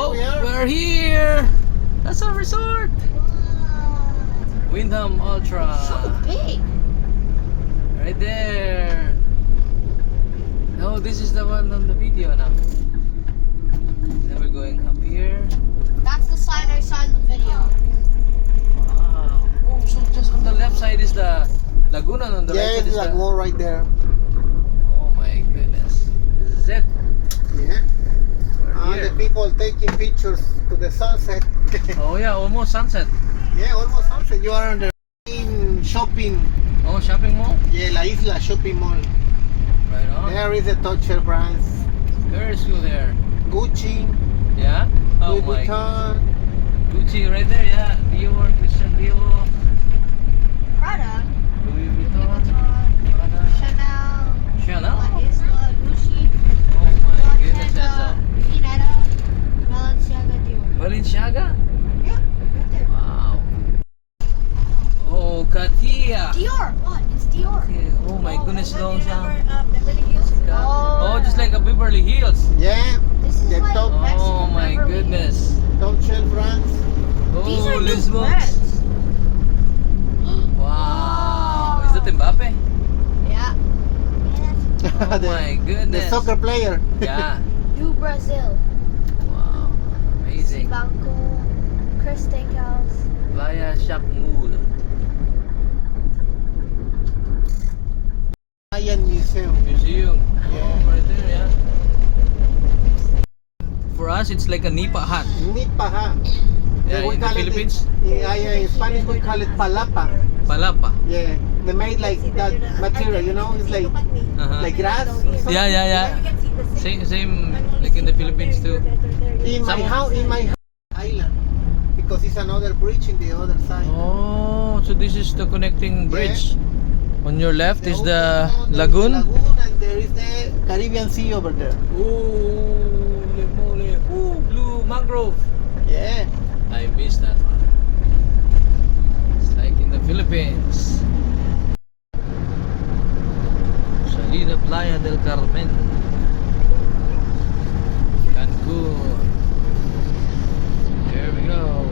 Oh, we're here. That's our resort. Wyndham Ultra. So big. Right there. Oh, this is the one on the video now. Then we're going up here. That's the sign I saw in the video. Wow. Oh, so just on the left side is the lagoon, and on the right Yeah, side it's is like the... wall right there. Oh my goodness. This is it. Yeah. We're The here. people taking pictures to the sunset. Oh yeah, almost sunset. Yeah, almost sunset. You are on the main shopping. Oh, shopping mall? Yeah, La Isla Shopping Mall. Right on. There is the Toucher brands. Where is you there? Gucci, Yeah? Oh Louis my. Vuitton. Gucci right there, yeah. Dior, Christian Dior, Prada, Louis Louis Vuitton, Vuitton, Prada, Chanel, Chanel. La Isla, Gucci, Oh my goodness, Bottega, Enzo. Pinetta, Balenciaga, Dior. Balenciaga? Yeah, right there. Wow. Oh, Katia. Dior, what? It's Dior. Okay. Oh my goodness, long siya. Beverly Hills. Oh, just like a Beverly Hills. Yeah, This is the like top, Mexican Oh my Beverly goodness. top shelf brands. These Oh, are new Lisbon. brands. Wow. Is that Mbappe? Yeah. Oh the, my the goodness. soccer player. Yeah. Do Brazil. Wow. Amazing. Banco, Chris Steakhouse. Playa Shakmul. Mayan Museum. Museum. Yeah. Oh, right there, yeah. For us, it's like a nipa hut. Nipaha. Yeah, We in the call it Philippines, in Spanish we call it palapa. palapa. Yeah, they made like that material, you know, it's like Uh-huh. grass. Yeah, yeah, yeah. Same like in the Philippines too. In my Some- house, island, because it's another bridge in the other side. Oh, so this is the connecting bridge. On your left is the other lagoon. and there is the Caribbean Sea over there. Ooh, limole. Ooh, blue mangrove. Yeah. I missed that one. It's like in the Philippines. Salida Playa del Carmen. Cancun. Here we go.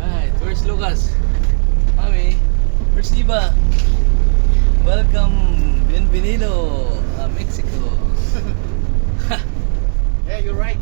Alright, where's Lucas? Mami, where's Diva? Welcome, bienvenido a Mexico. Yeah, you're right.